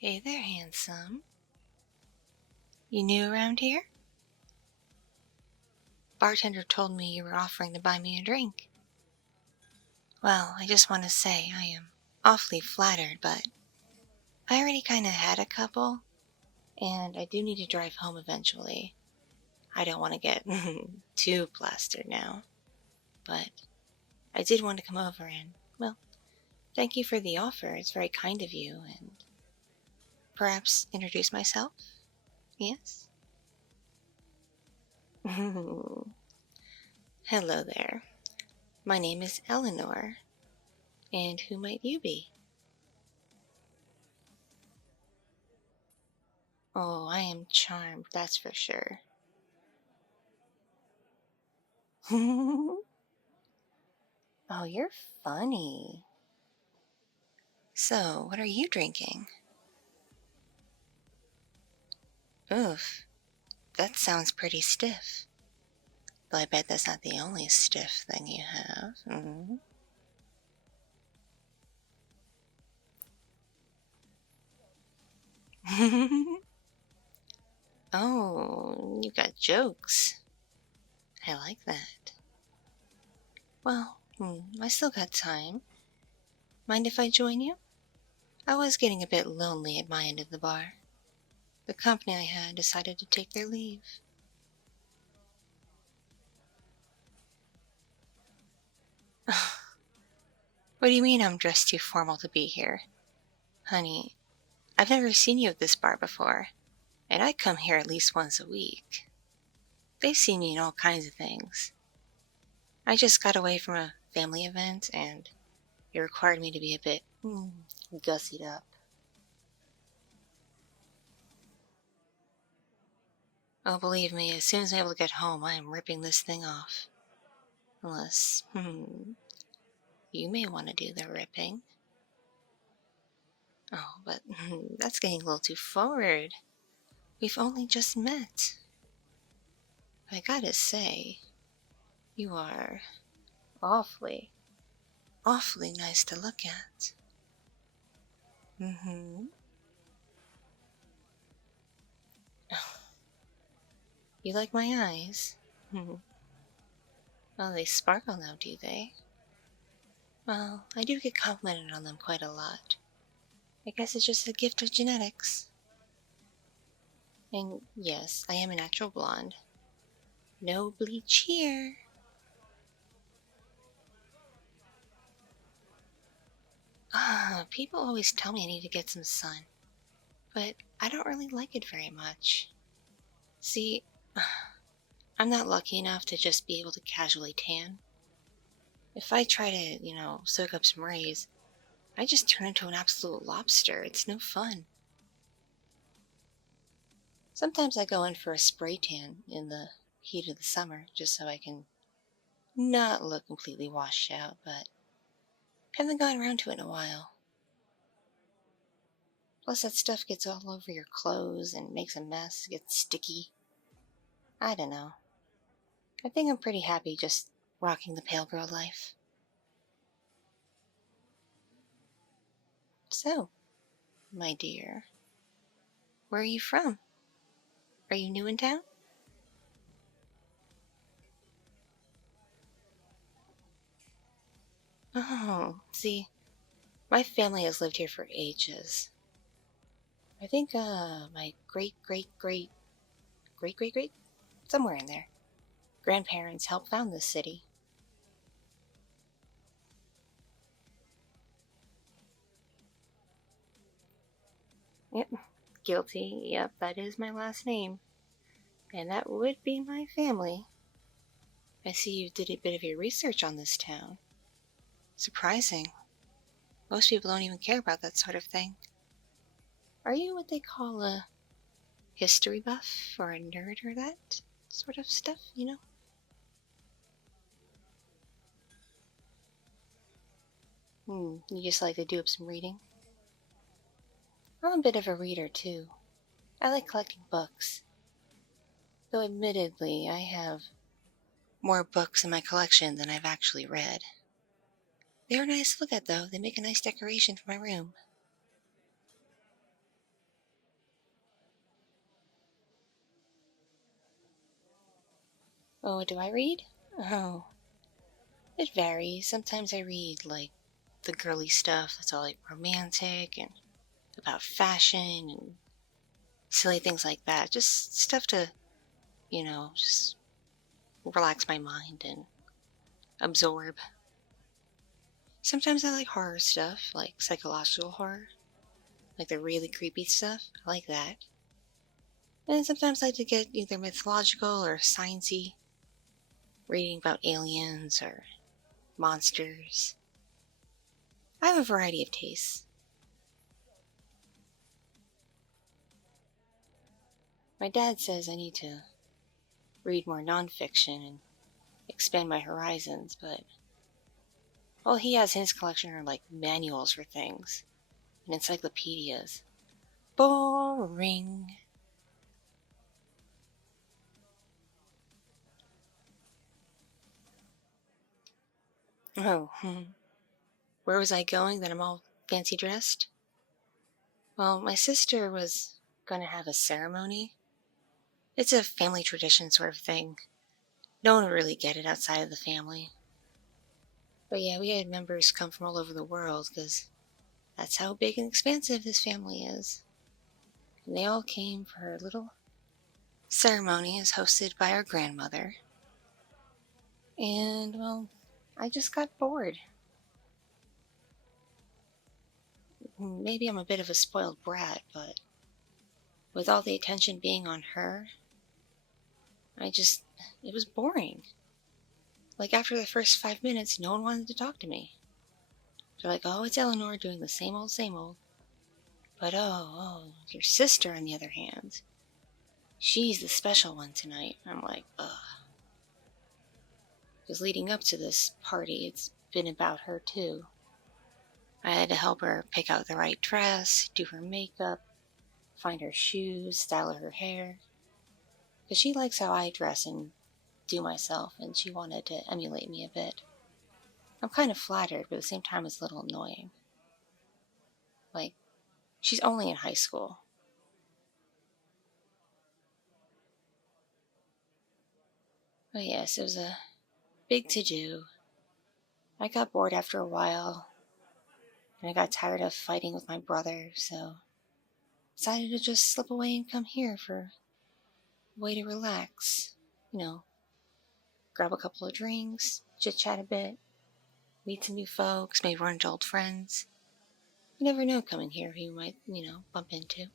Hey there, handsome. You new around here? Bartender told me you were offering to buy me a drink. Well, I just want to say I am awfully flattered, but I already kind of had a couple, and I do need to drive home eventually. I don't want to get too plastered now, but I did want to come over and, well, thank you for the offer. It's very kind of you, and perhaps introduce myself? Yes? Hello there. My name is Eleanor, and who might you be? Oh, I am charmed, that's for sure. Oh, you're funny. So, what are you drinking? Oof, that sounds pretty stiff. Though I bet that's not the only stiff thing you have. Oh, you got jokes. I like that. Well, I still got time. Mind if I join you? I was getting a bit lonely at my end of the bar. The company I had decided to take their leave. What do you mean I'm dressed too formal to be here? Honey, I've never seen you at this bar before, and I come here at least once a week. They've seen me in all kinds of things. I just got away from a family event, and it required me to be a bit gussied up. Oh, believe me, as soon as I'm able to get home, I am ripping this thing off. Unless, you may want to do the ripping. Oh, but that's getting a little too forward. We've only just met. I gotta say, you are awfully, awfully nice to look at. You like my eyes? Oh, they sparkle now, do they? Well, I do get complimented on them quite a lot. I guess it's just a gift of genetics. And yes, I am a natural blonde. No bleach here. People always tell me I need to get some sun, but I don't really like it very much. See, I'm not lucky enough to just be able to casually tan. If I try to, soak up some rays, I just turn into an absolute lobster. It's no fun. Sometimes I go in for a spray tan in the heat of the summer just so I can not look completely washed out, but haven't gone around to it in a while. Plus, that stuff gets all over your clothes and makes a mess, gets sticky. I don't know. I think I'm pretty happy just rocking the pale girl life. So, my dear, where are you from? Are you new in town? Oh, see, my family has lived here for ages. I think, my great, somewhere in there, grandparents helped found this city. Yep, guilty. Yep, that is my last name. And that would be my family. I see you did a bit of your research on this town. Surprising. Most people don't even care about that sort of thing. Are you what they call a history buff or a nerd or that sort of stuff? You just like to do up some reading? I'm a bit of a reader too. I like collecting books. Though admittedly, I have more books in my collection than I've actually read. They are nice to look at though. They make a nice decoration for my room. Oh, what do I read? Oh, it varies. Sometimes I read, like, the girly stuff that's all, like, romantic and about fashion and silly things like that. Just stuff to, just relax my mind and absorb. Sometimes I like horror stuff, like psychological horror, like the really creepy stuff. I like that. And sometimes I like to get either mythological or sciencey, reading about aliens or monsters. I have a variety of tastes. My dad says I need to read more nonfiction and expand my horizons, but all he has in his collection are like manuals for things and encyclopedias. Boring. Oh, where was I going that I'm all fancy dressed? Well, my sister was going to have a ceremony. It's a family tradition sort of thing. No one would really get it outside of the family. But yeah, we had members come from all over the world because that's how big and expansive this family is. And they all came for her little ceremony as hosted by our grandmother. And, well, I just got bored. Maybe I'm a bit of a spoiled brat, but with all the attention being on her, it was boring. Like after the first 5 minutes, no one wanted to talk to me. They're like, oh, it's Eleanor doing the same old, same old. But your sister, on the other hand, she's the special one tonight. I'm like, ugh. Because leading up to this party, it's been about her too. I had to help her pick out the right dress, do her makeup, find her shoes, style her hair. Because she likes how I dress and do myself, and she wanted to emulate me a bit. I'm kind of flattered, but at the same time it's a little annoying. Like, she's only in high school. But yes, it was a big to-do. I got bored after a while, and I got tired of fighting with my brother, so decided to just slip away and come here for a way to relax. Grab a couple of drinks, chit-chat a bit, meet some new folks, maybe run into old friends. You never know coming here who you might, bump into.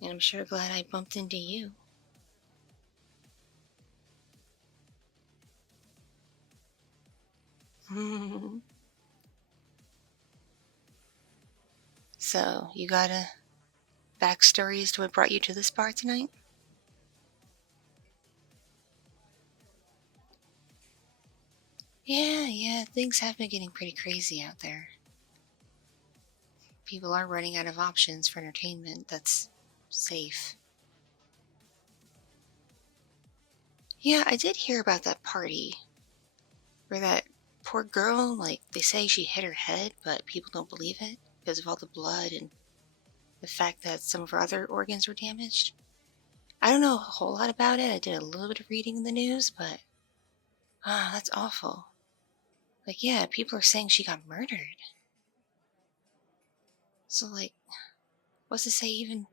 And I'm sure glad I bumped into you. So, you got a backstory as to what brought you to this bar tonight? Yeah, things have been getting pretty crazy out there. People are running out of options for entertainment that's safe. Yeah, I did hear about that party where that poor girl, like, they say she hit her head, but people don't believe it because of all the blood and the fact that some of her other organs were damaged. I don't know a whole lot about it. I did a little bit of reading in the news, but that's awful. Like, yeah, people are saying she got murdered. So, like, what's to say even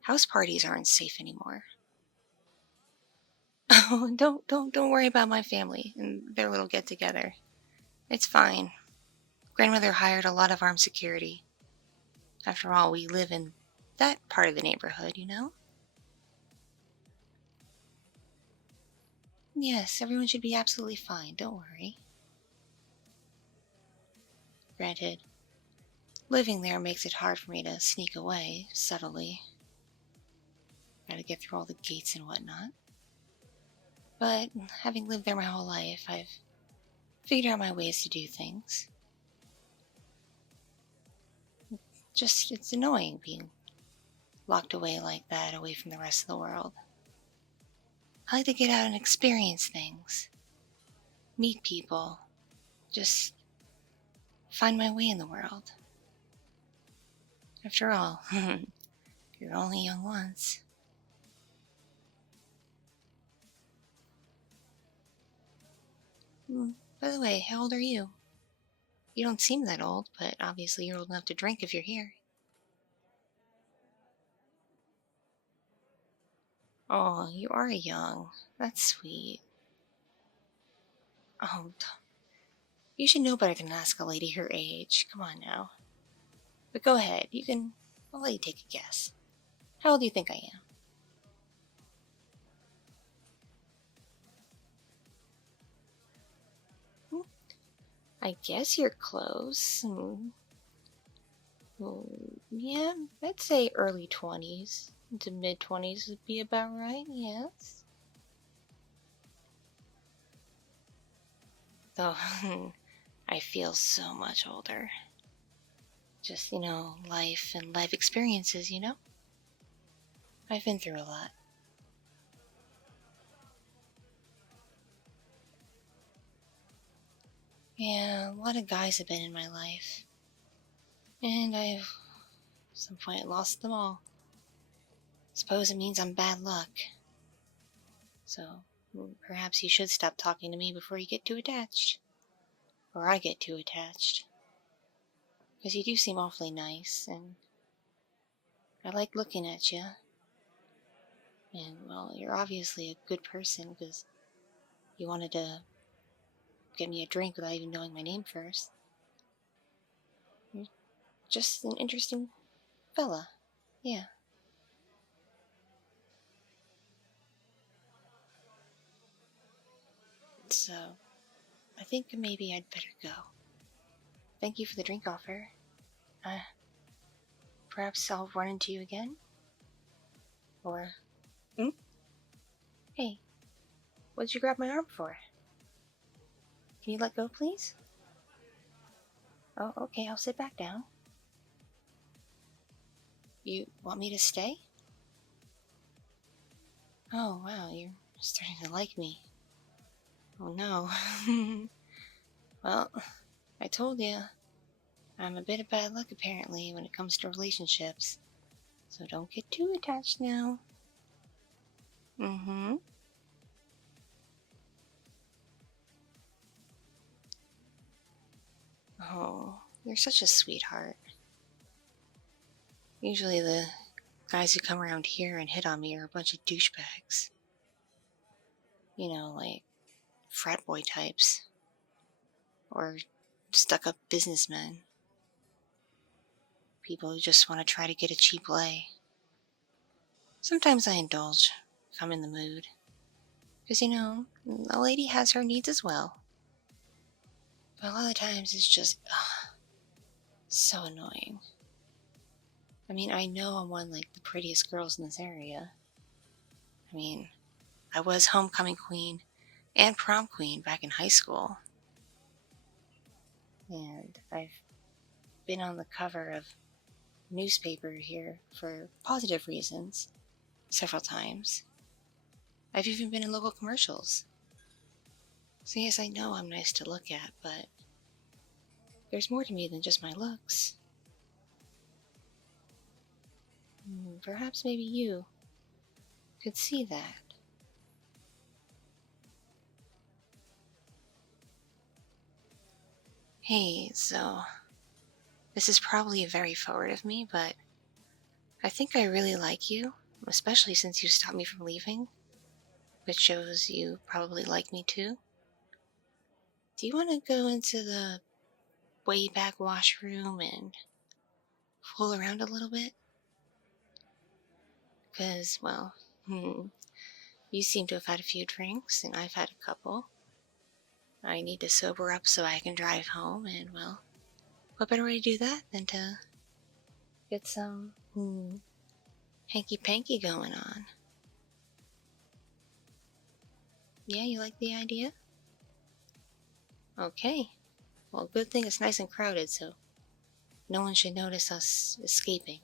house parties aren't safe anymore? Oh, don't worry about my family and their little get together. It's fine. Grandmother hired a lot of armed security. After all, we live in that part of the neighborhood. Yes, everyone should be absolutely fine. Don't worry. Granted, living there makes it hard for me to sneak away subtly. Gotta get through all the gates and whatnot. But having lived there my whole life, I've figured out my ways to do things. Just, it's annoying being locked away like that, away from the rest of the world. I like to get out and experience things, meet people, just find my way in the world. After all, you're only young once. By the way, how old are you? You don't seem that old, but obviously you're old enough to drink if you're here. Oh, you are young. That's sweet. Oh, you should know better than to ask a lady her age. Come on now. But go ahead, I'll let you take a guess. How old do you think I am? I guess you're close. Yeah, I'd say early 20s to mid 20s would be about right, yes. Though, I feel so much older. Just, life and life experiences, I've been through a lot. Yeah, a lot of guys have been in my life. And I've, at some point, lost them all. Suppose it means I'm bad luck. So, perhaps you should stop talking to me before you get too attached. Or I get too attached. Because you do seem awfully nice, and I like looking at you. And, well, you're obviously a good person because you wanted to get me a drink without even knowing my name first. You're just an interesting fella. Yeah. So, I think maybe I'd better go. Thank you for the drink offer. Perhaps I'll run into you again? Or... Hey, what did you grab my arm for? Can you let go, please? Oh, okay, I'll sit back down. You want me to stay? Oh, wow, you're starting to like me. Oh, no. Well, I told you. I'm a bit of bad luck, apparently, when it comes to relationships. So don't get too attached now. Mm-hmm. Oh, you're such a sweetheart. Usually the guys who come around here and hit on me are a bunch of douchebags. Like frat boy types. Or stuck-up businessmen. People who just want to try to get a cheap lay. Sometimes I indulge if I'm in the mood. Because, a lady has her needs as well. But a lot of times it's just, so annoying. I mean, I know I'm one like the prettiest girls in this area. I mean, I was homecoming queen and prom queen back in high school. And I've been on the cover of newspaper here for positive reasons several times. I've even been in local commercials. So yes, I know I'm nice to look at, but there's more to me than just my looks. Perhaps maybe you could see that. Hey, so this is probably very forward of me, but I think I really like you, especially since you stopped me from leaving, which shows you probably like me too. Do you want to go into the way back washroom and fool around a little bit? Because, well, you seem to have had a few drinks, and I've had a couple. I need to sober up so I can drive home, and, well, what better way to do that than to get some hanky-panky going on? Yeah, you like the idea? Okay. Well, good thing it's nice and crowded, so no one should notice us escaping.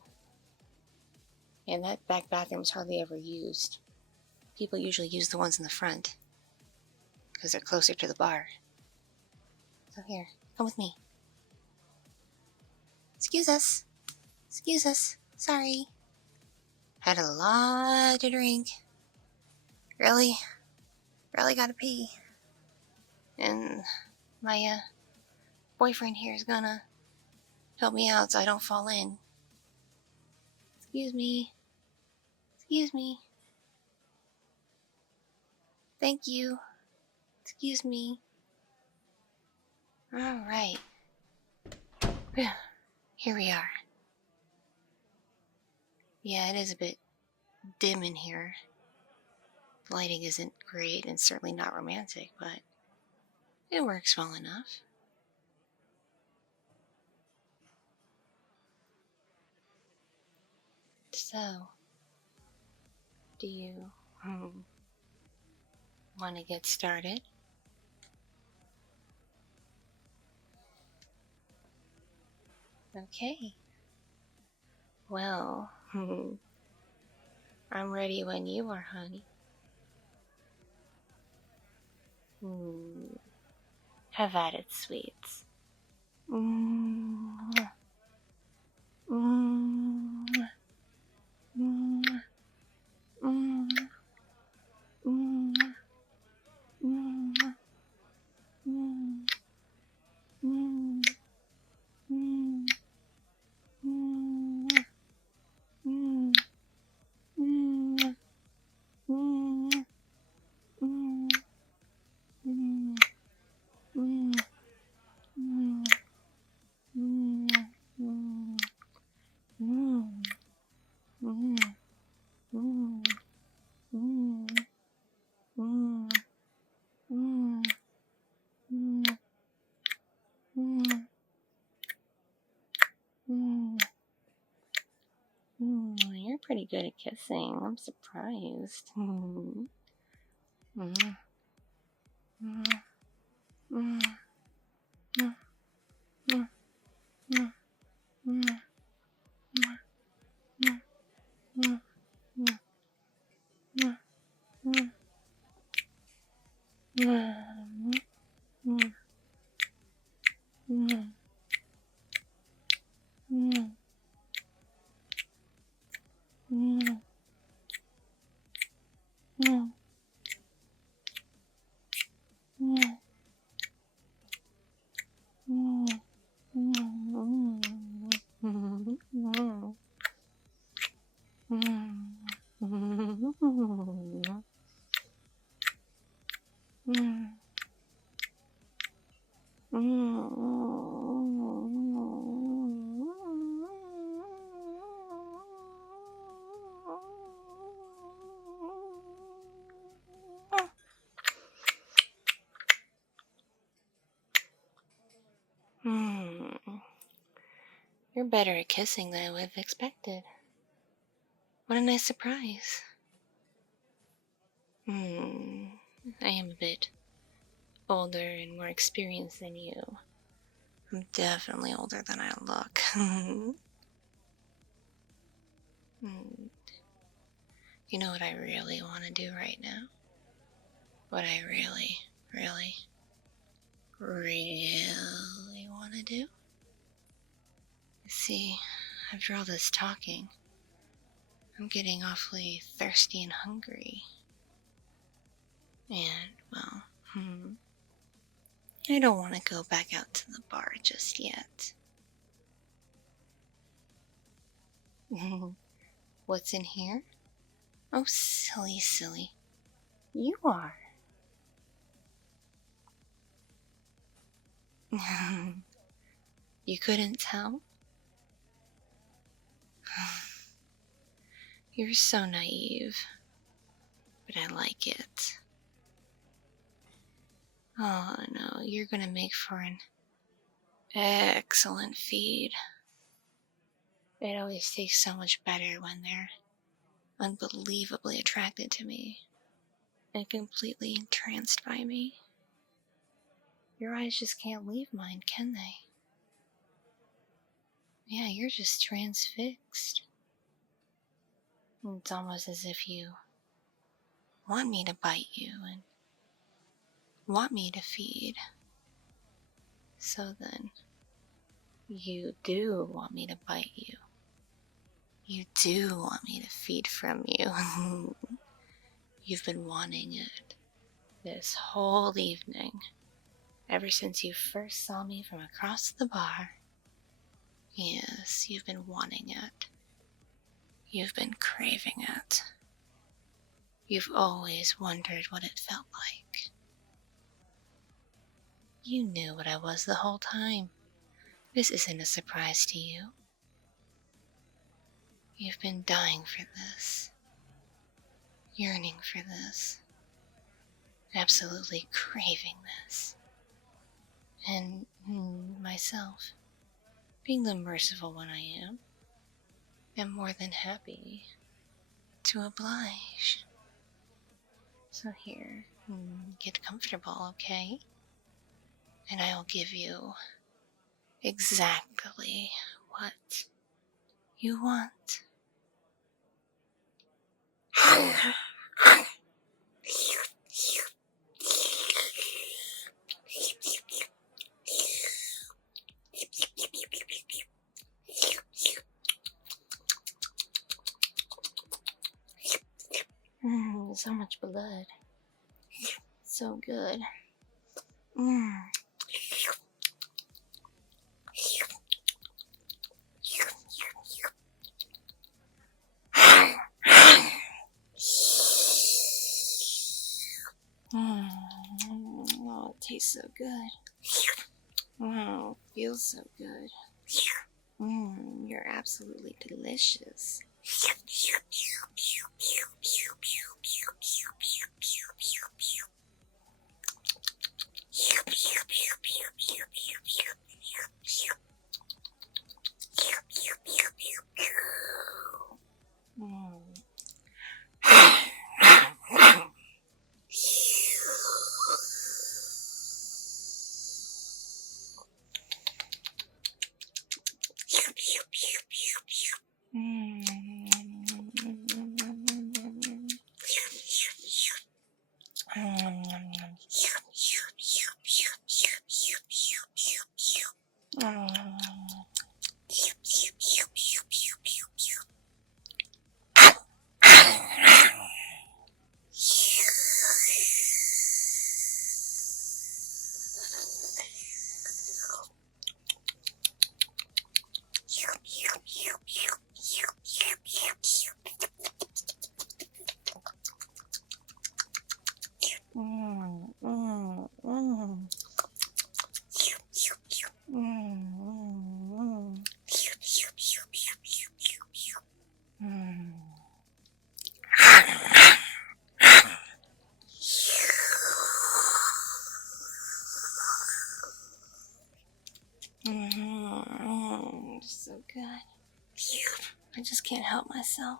And that back bathroom is hardly ever used. People usually use the ones in the front, because they're closer to the bar. So here, come with me. Excuse us. Excuse us. Sorry. Had a lot to drink. Really gotta pee. And my boyfriend here is gonna help me out so I don't fall in. Excuse me. Excuse me. Thank you. Excuse me. Alright. Here we are. Yeah, it is a bit dim in here. The lighting isn't great and certainly not romantic, but it works well enough. So, do you want to get started? Okay. Well, I'm ready when you are, honey. Have at it, sweets. Mwah. Mwah. Mwah. Mwah. Mwah. Mwah. Mwah. Mwah. Mwah. Mwah. Mwah. Mwah. Mwah. Mwah. Mwah. You're pretty good at kissing. I'm surprised. You're better at kissing than I would have expected. What a nice surprise. I am a bit older and more experienced than you. I'm definitely older than I look. You know what I really want to do right now? What I really, really, really want to do? See, after all this talking, I'm getting awfully thirsty and hungry. And, well, I don't want to go back out to the bar just yet. What's in here? Oh, silly, silly. You are. You couldn't tell? You're so naive. But I like it. Oh no, you're gonna make for an excellent feed. It always tastes so much better when they're unbelievably attracted to me and completely entranced by me. Your eyes just can't leave mine, can they? Yeah, you're just transfixed. It's almost as if you want me to bite you and want me to feed. So then, you do want me to bite you. You do want me to feed from you. You've been wanting it this whole evening. Ever since you first saw me from across the bar. Yes, you've been wanting it. You've been craving it. You've always wondered what it felt like. You knew what I was the whole time. This isn't a surprise to you. You've been dying for this. Yearning for this. Absolutely craving this. And myself, being the merciful one I am more than happy to oblige. So here, get comfortable, okay? And I'll give you exactly what you want. So much blood. So good. Oh, it tastes so good. Oh, it feels so good. You're absolutely delicious. So good. I just can't help myself.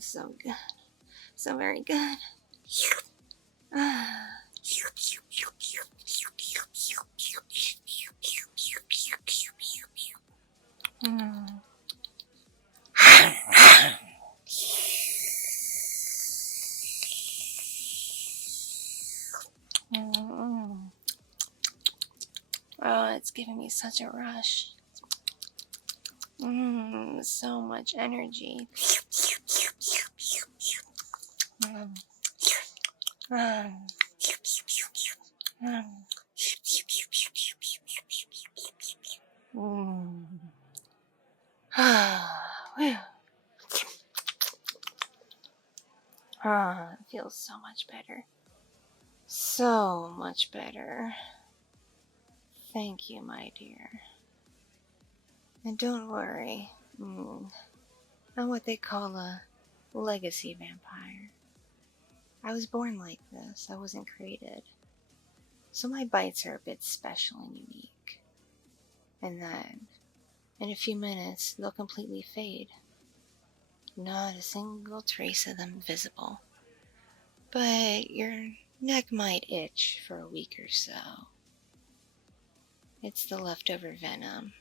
So good. So very good. Oh, it's giving me such a rush. So much energy. Ah, it feels so much better. So much better. Thank you, my dear. And don't worry. I'm what they call a legacy vampire. I was born like this. I wasn't created. So my bites are a bit special and unique. And then, in a few minutes, they'll completely fade. Not a single trace of them visible. But your neck might itch for a week or so. It's the leftover venom.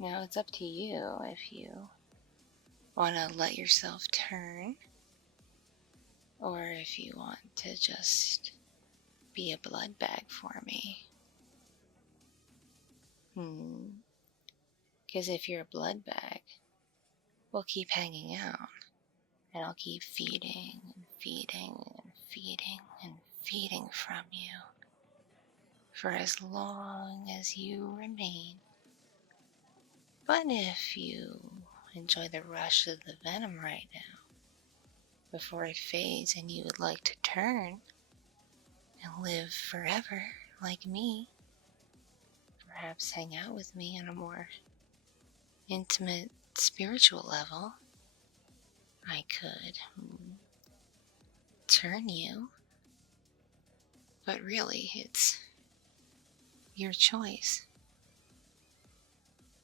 Now it's up to you if you want to let yourself turn, or if you want to just be a blood bag for me. Because if you're a blood bag, we'll keep hanging out, and I'll keep feeding and feeding and feeding and feeding from you for as long as you remain. But if you enjoy the rush of the venom right now, before it fades and you would like to turn and live forever like me, perhaps hang out with me on a more intimate spiritual level, I could turn you. But really, it's your choice.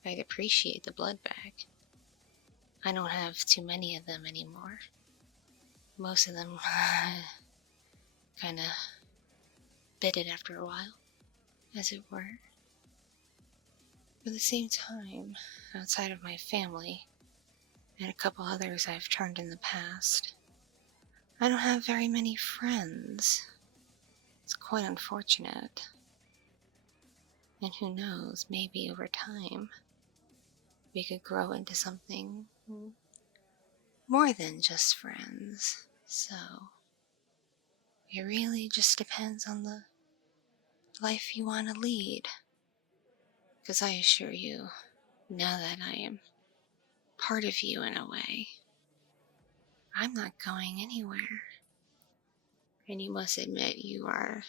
I'd appreciate the blood bag. I don't have too many of them anymore. Most of them kind of bit it after a while, as it were. But at the same time, outside of my family and a couple others I've turned in the past, I don't have very many friends. It's quite unfortunate. And who knows, maybe over time, we could grow into something more than just friends. So, it really just depends on the life you want to lead. Because I assure you, now that I am part of you in a way, I'm not going anywhere. And you must admit you are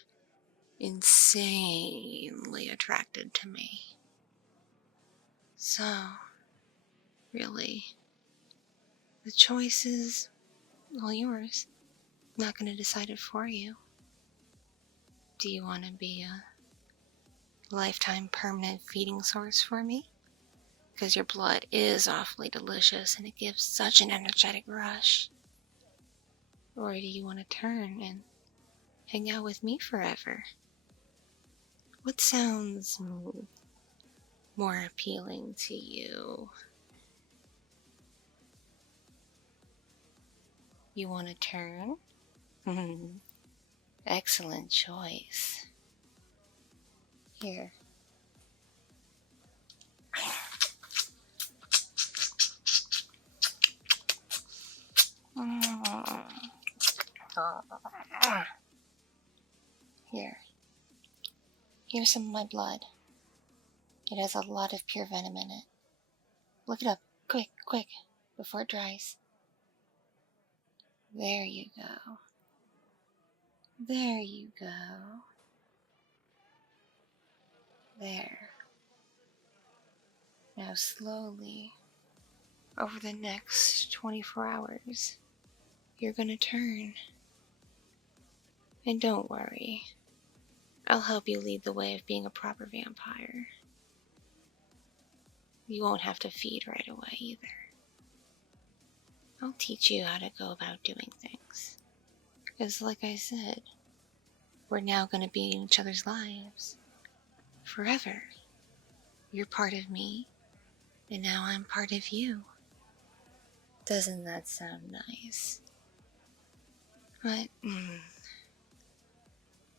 insanely attracted to me. So, really, the choice is all yours. I'm not going to decide it for you. Do you want to be a lifetime permanent feeding source for me? Because your blood is awfully delicious and it gives such an energetic rush. Or do you want to turn and hang out with me forever? What sounds more appealing to you? You want to turn? Excellent choice. Here. Here. Here's some of my blood. It has a lot of pure venom in it. Look it up. Quick, quick, before it dries. There you go. There you go. There. Now slowly, over the next 24 hours, you're gonna turn. And don't worry. I'll help you lead the way of being a proper vampire. You won't have to feed right away either. I'll teach you how to go about doing things. Because like I said, we're now going to be in each other's lives. Forever. You're part of me, and now I'm part of you. Doesn't that sound nice? But,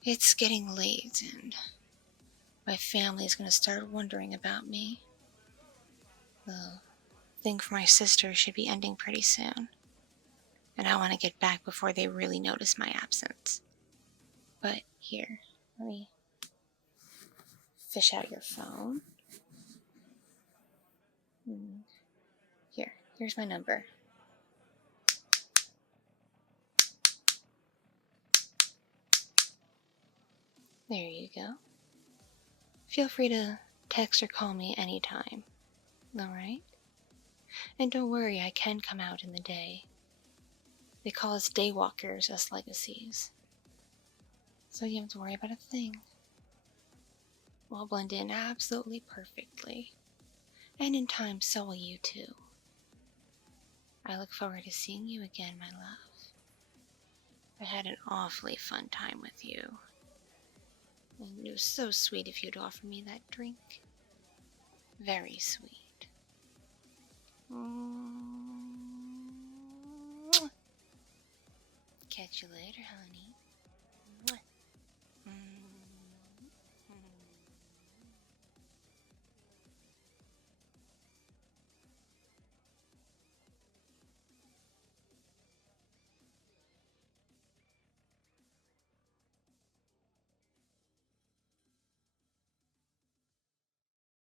it's getting late, and my family's going to start wondering about me. The thing for my sister should be ending pretty soon. And I want to get back before they really notice my absence. But here, let me fish out your phone. Here's my number. There you go. Feel free to text or call me anytime, alright? And don't worry, I can come out in the day. They call us daywalkers, us legacies. So you don't have to worry about a thing. We'll blend in absolutely perfectly. And in time, so will you too. I look forward to seeing you again, my love. I had an awfully fun time with you. And it was so sweet of you to offer me that drink. Very sweet. Catch you later, honey.